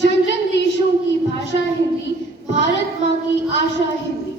जन जन देशों की भाषा हिंदी, भारत माँ की आशा हिंदी।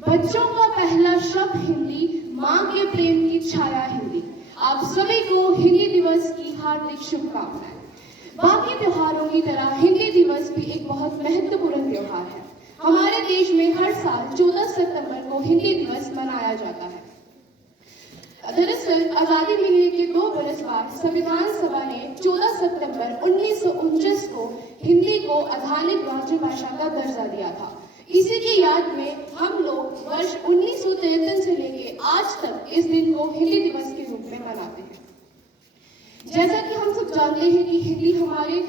बच्चों का पहला शब्द हिंदी, माँ के प्रेम की छाया हिंदी। आप सभी को हिंदी दिवस की हार्दिक शुभकामनाएं। बाकी त्योहारों की तरह हिंदी दिवस भी एक बहुत महत्वपूर्ण त्योहार है। हमारे देश में हर साल 14 सितंबर को हिंदी दिवस मनाया जाता है। दरअसल आजादी मिलने के 2 बरस बाद संविधान सभा ने 14 सितंबर 1949 को हिंदी को आधारित राजभाषा का दर्जा दिया था। इसी की याद में हम लोग वर्ष 1953 से लेके आज तक इस दिन को हिंदी दिवस के रूप में मनाते हैं। जैसा कि हम सब जानते हैं कि हिंदी हमारे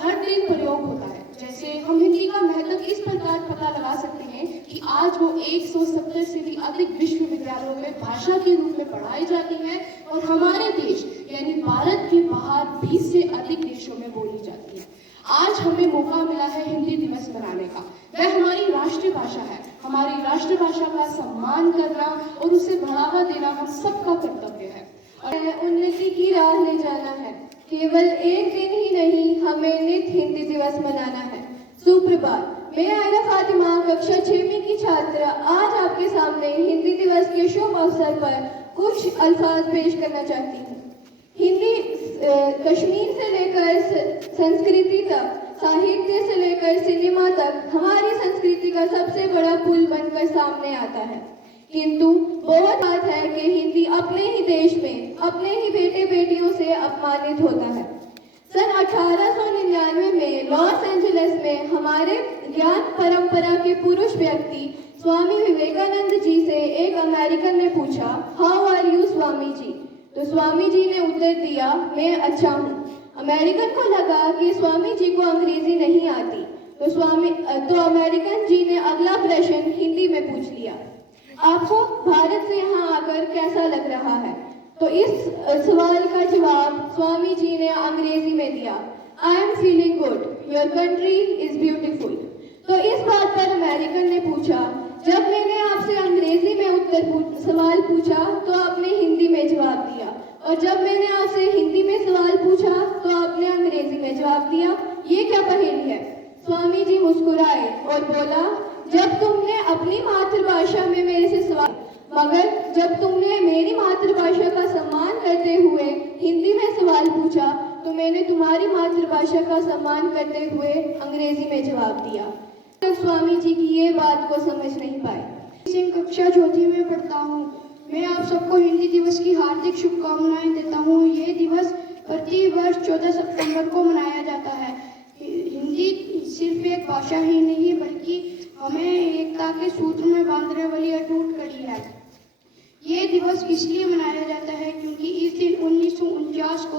हर दिन प्रयोग होता है। जैसे हम हिंदी का महत्व इस प्रकार पता लगा सकते हैं कि आज वो 170 से भी अधिक विश्वविद्यालयों में भाषा के रूप में पढ़ाई जाती है और हमारे देश यानी भारत के बाहर 20 से अधिक देशों में बोली जाती है। आज हमें मौका मिला है हिंदी दिवस मनाने का। वह हमारी राष्ट्रीय भाषा है। हमारी राष्ट्रभाषा का सम्मान करना और उसे बढ़ावा देना हम सबका कर्तव्य है और उन्नति की राह ले जाना है। केवल एक दिन ही नहीं, हमें नित हिंदी दिवस मनाना है। सुप्रभात, मैं आयरा फातिमा कक्षा 6वीं की छात्र आज आपके सामने हिंदी दिवस के शुभ अवसर पर कुछ अल्फाज पेश करना चाहती हूँ। हिंदी कश्मीर से लेकर संस्कृति तक, साहित्य से लेकर सिनेमा तक हमारी संस्कृति का सबसे बड़ा पुल बनकर सामने आता है। किंतु बहुत बात है कि हिंदी अपने ही देश में अपने ही बेटे बेटियों से अपमानित होता है। सन 1899 में लॉस एंजलिस में हमारे ज्ञान परंपरा के पुरुष व्यक्ति स्वामी विवेकानंद जी से एक अमेरिकन ने पूछा, how are you Swami ji? तो स्वामी जी ने उत्तर दिया, मैं अच्छा हूँ। अमेरिकन को लगा कि स्वामी जी को अंग्रेजी नहीं आती, तो अमेरिकन जी ने अगला प्रश्न हिंदी में पूछ लिया, आपको भारत से यहाँ आकर कैसा लग रहा है? तो इस सवाल का जवाब स्वामी जी ने अंग्रेजी में दिया, I am feeling good, your country is beautiful. तो इस बात पर अमेरिकन ने पूछा, जब मैंने आपसे अंग्रेजी में सवाल पूछा तो आपने हिंदी में जवाब दिया, और जब मैंने आपसे हिंदी में सवाल पूछा तो आपने अंग्रेजी में जवाब दिया, ये क्या पहेली है? स्वामी जी मुस्कुराए और बोला, जब तुमने अपनी मातृभाषा में मेरे से सवाल, मगर जब तुमने मेरी मातृभाषा का सम्मान करते हुए हिंदी में सवाल पूछा तो मैंने तुम्हारी मातृभाषा का सम्मान करते हुए अंग्रेजी में जवाब दिया। तब स्वामी जी की ये बात को समझ नहीं पाए। कक्षा 4वीं में पढ़ता हूँ। मैं आप सबको हिंदी दिवस की हार्दिक शुभकामनाएं देता हूँ। ये दिवस प्रति वर्ष 14 सितंबर को मनाया जाता है। हिंदी सिर्फ एक भाषा ही नहीं बल्कि हमें एकता के सूत्र में बांधने वाली अटूट कड़ी है। ये दिवस इसलिए मनाया जाता है क्योंकि इस दिन 1949 को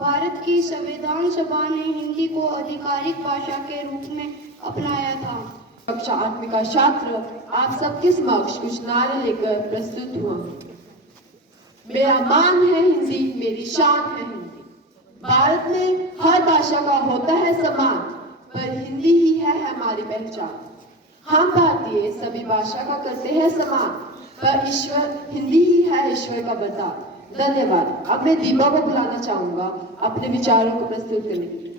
भारत की संविधान सभा ने हिंदी को आधिकारिक भाषा के रूप में अपनाया था। कक्षा 8वीं का छात्र आप सबके समक्ष कुछ नारे लेकर प्रस्तुत हुआ। मेरा मान है हिंदी, मेरी शान है हिंदी। भारत में हर भाषा का होता है सम्मान, पर हिंदी ही है हमारी पहचान। हम भारतीय सभी भाषा का करते हैं सम्मान, पर ईश्वर हिंदी ही है ईश्वर का वरदान। धन्यवाद। अब मैं दीपा को बुलाना चाहूंगा अपने विचारों को प्रस्तुत करने के लिए।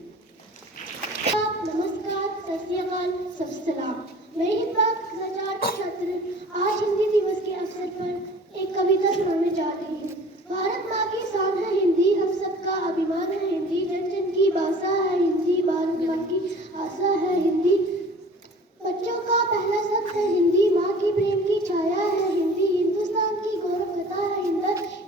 नमस्कार, सत श्री अकाल, सब सलाम। मैं हिब्बा छात्र आज हिंदी दिवस के अवसर पर एक कविता सुनाने जा रही हूँ। भारत माँ की शान है हिंदी, हम सबका अभिमान है हिंदी, जन जन की भाषा है हिंदी, भारत माँ की आशा है हिंदी। बच्चों का पहला शब्द है हिंदी, माँ की प्रेम की छाया है हिंदी, हिंदुस्तान की गौरव कथा है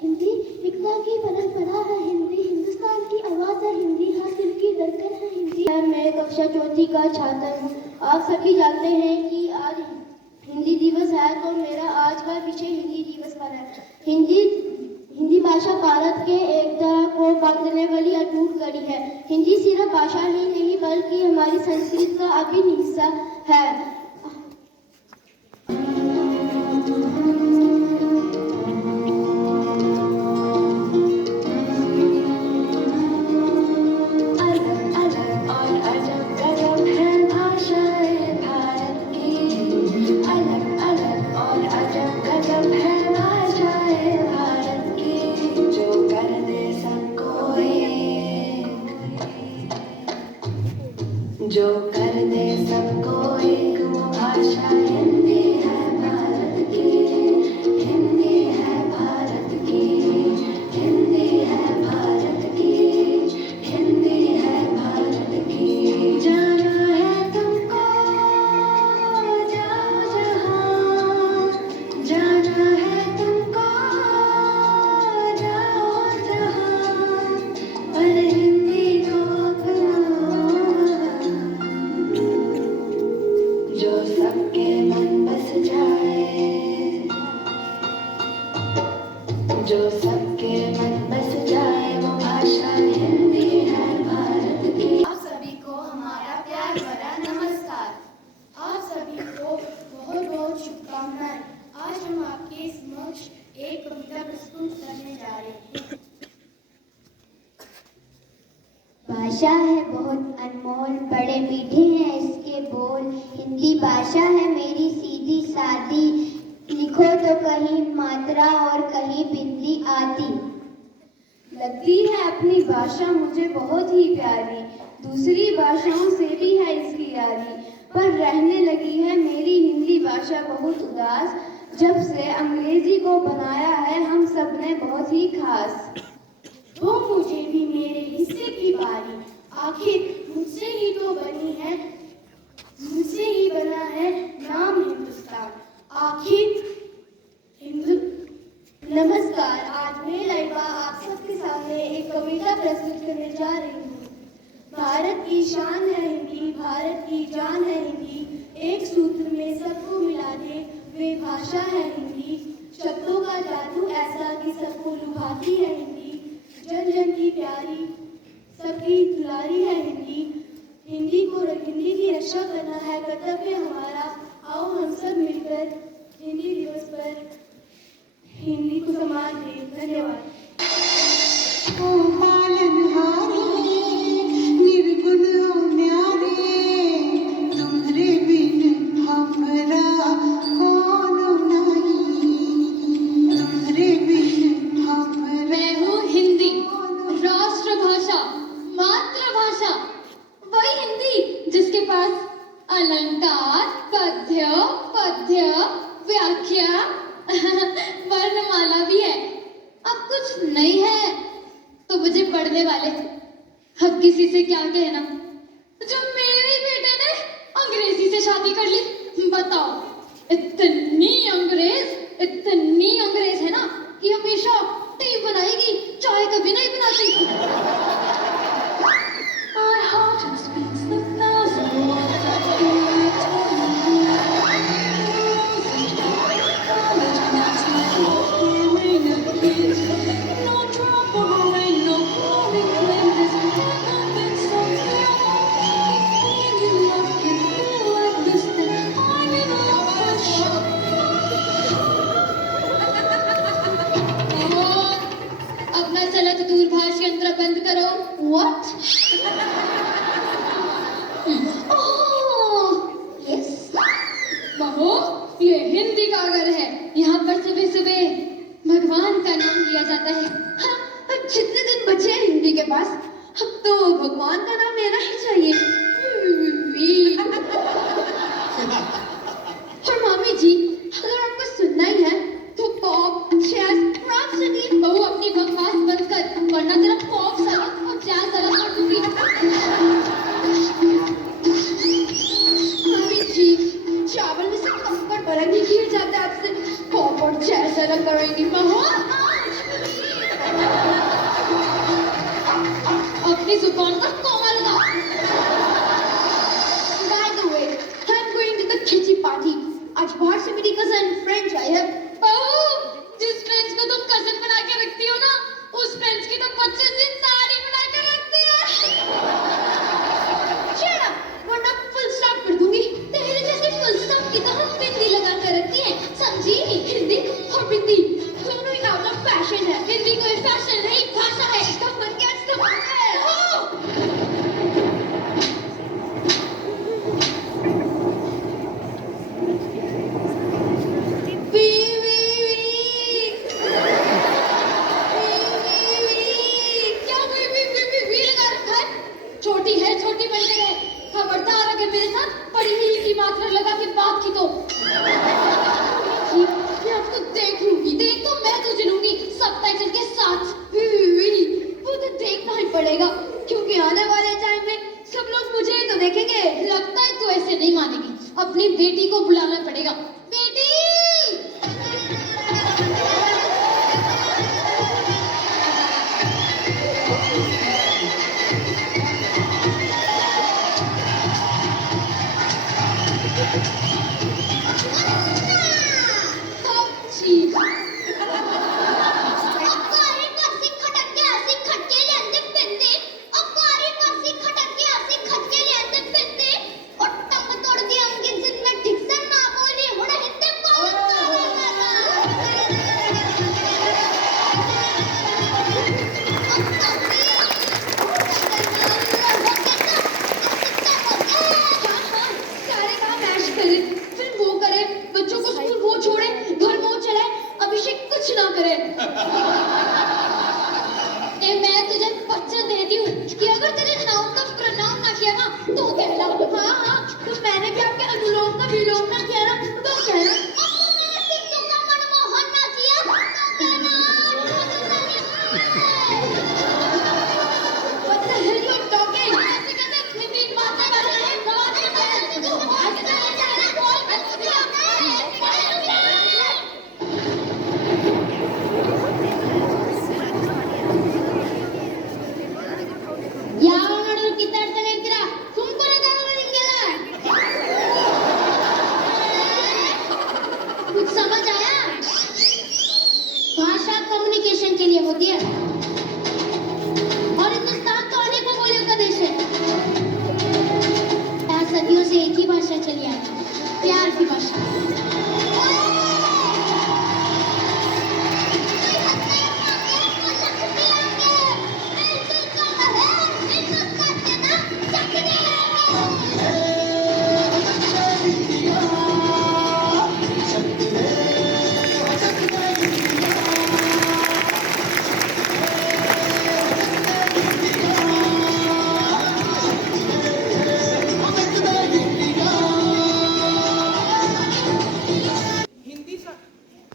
हिंदी, एकता की परंपरा है हिंदी, हिंदुस्तान की आवाज है हिंदी, हर दिल की धड़कन है हिंदी। मैं कक्षा 4वीं का छात्र हूँ। आप सभी जानते हैं कि आज हिंदी दिवस है, तो मेरा आज का विषय हिंदी दिवस पर है। हिंदी भाषा भारत के एकता को बांधने वाली अटूट कड़ी है। हिंदी सिर्फ भाषा ही नहीं बल्कि हमारी संस्कृति का अभिन्न हिस्सा है। जो कर दे सबको एक वो भाषा हिंदी है भारत की, हिंदी है भारत की, हिंदी है भारत की, हिंदी है भारत की। जाना है तुमको जाओ जहाँ, जाना है तुमको जाओ जहाँ, पर हिंदी को अपनाओ, जो सबके मन बस जाए, जो सबके मन बस जाए, वो भाषा हिंदी है भारत की। आप सभी को हमारा प्यार भरा नमस्कार। आप सभी को बहुत बहुत शुभकामनाएं। आज हम आपके समक्ष एक कविता प्रस्तुत करने जा रहे हैं। भाषा है बहुत अनमोल, बड़े मीठे हैं इसके बोल। हिंदी भाषा है मेरी सीधी सादी, लिखो तो कहीं मात्रा और कहीं बिंदी आती। लगती है अपनी भाषा मुझे बहुत ही प्यारी, दूसरी भाषाओं से भी है इसकी यारी, पर रहने लगी है मेरी हिंदी भाषा बहुत उदास, जब से अंग्रेजी को बनाया है हम सब ने बहुत ही खास। वो मुझे भी मेरे हिस्से की बारी, आखिर मुझसे ही तो बनी है, मुझसे ही बना है नाम हिंदुस्तान, आखिर हिंदू। नमस्कार, आज मैं लाइबा आप सबके सामने एक कविता प्रस्तुत करने जा रही हूँ। भारत की शान है हिंदी, भारत की जान है हिंदी, एक सूत्र में सबको मिला दे वे भाषा है हिंदी। शब्दों का जादू ऐसा कि सबको लुभाती है हिंदी, जन जन की प्यारी सबकी दुलारी है हिंदी। हिंदी की रक्षा करना है कर्तव्य हमारा, आओ हम सब मिलकर हिंदी दिवस पर हिंदी को सम्मान दें। धन्यवाद। निर्गुण न्यारे, तुम्हारे बिन हमरा कौन नहीं, तुम्हारे बिन हमरा। मैं हूँ हिंदी, राष्ट्रभाषा, मातृभाषा, वही हिंदी जिसके पास अलंकार, पद्य, व्याख्या, वर्णमाला भी है। अब कुछ नहीं है तो मुझे पढ़ने वाले, अब किसी से क्या कहना। जब मेरे ही बेटे ने अंग्रेजी से शादी कर ली, बताओ, इतनी अंग्रेज है ना कि हमेशा टी बनाएगी, चाय कभी नहीं बनाती। My heart speaks the thousand words of college classmates wearing a kiss. No drop of rain, no pouring wind has ever been so pure. पढ़ी ही की मात्रा लगा के बात की तो मैं आपको देखूंगी, देख तो मैं तुझे लूंगी सबटाइटल के साथ। वो तो देखना ही पड़ेगा क्योंकि आने वाले टाइम में सब लोग मुझे ही तो देखेंगे। लगता है तू ऐसे नहीं मानेगी, अपनी बेटी को बुलाना पड़ेगा। बेटी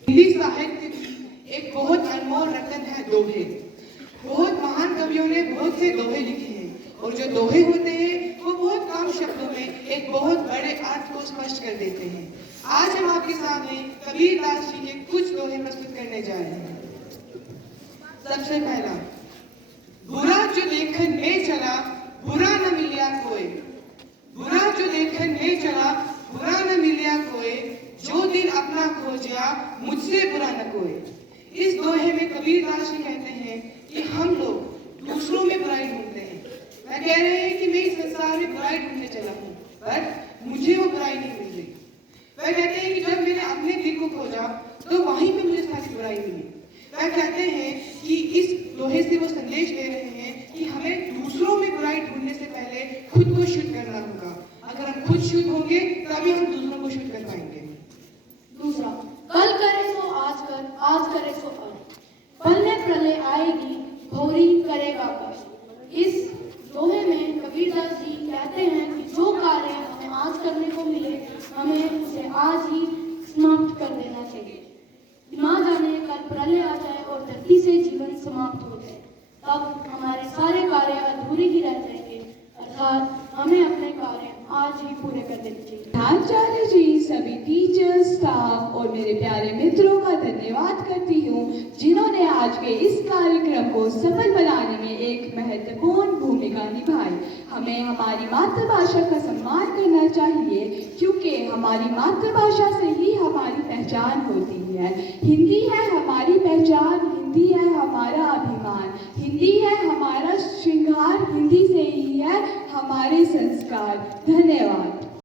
हिंदी साहित्य की एक बहुत अनमोल रत्न है दोहे। बहुत महान कवियों ने बहुत से दोहे लिखे हैं और जो दोहे होते हैं वो बहुत कम शब्दों में एक बहुत बड़े अर्थ को स्पष्ट कर देते हैं। आज हम आपके सामने कबीर दास जी के कुछ दोहे प्रस्तुत करने जा रहे हैं। सबसे पहला, बुरा जो देखन में चला बुरा न मिलिया कोई। बुरा जो देखन में चला बुरा न मिलिया कोई, जो दिन अपना खोजा मुझसे बुरा न कोई। इस दोहे में कबीर दास जी कहते हैं कि हम लोग दूसरों में बुराई ढूंढते हैं। वह कह रहे हैं कि मैं इस संसार में बुराई ढूंढने चला हूँ पर मुझे वो बुराई नहीं मिल रही। वह कहते हैं कि जब मैंने अपने दिल को खोजा तो वहीं पे मुझे सारी बुराई मिली। वह कहते हैं कि इस दोहे से वो संदेश दे रहे हैं कि हमें दूसरों में बुराई ढूंढने से पहले खुद को शुद्ध करना होगा। अगर हम खुद शुद्ध होंगे तभी हम दूसरों को शुद्ध कर पाएंगे। दूसरा, कल करे सो आज करे सो अल। पल में प्रलय आएगी घोरी करेगा कल। इस दोहे में कबीरदास जी कहते हैं कि जो कार्य हमें आज करने को मिले हमें उसे आज ही समाप्त कर देना चाहिए। ना जाने कल प्रलय आ जाए और धरती से जीवन समाप्त हो जाए, तब हमारे सारे कार्य अधूरे ही रह जाएंगे। अर्थात हमें अपने कार्य आज ही पूरे कर देने चाहिए। आचार्य जी, सभी टीचर्स, स्टाफ और मेरे प्यारे मित्रों का धन्यवाद करती हूँ जिन्होंने आज के इस कार्यक्रम को सफल बनाने में एक महत्वपूर्ण भूमिका निभाई। हमें हमारी मातृभाषा का सम्मान करना चाहिए क्योंकि हमारी मातृभाषा से ही हमारी पहचान होती है। हिंदी है हमारी पहचान, हिंदी है हमारा अभिमान, हिंदी है हमारा श्रृंगार, हिंदी से ही है हमारे संस्कार। धन्यवाद।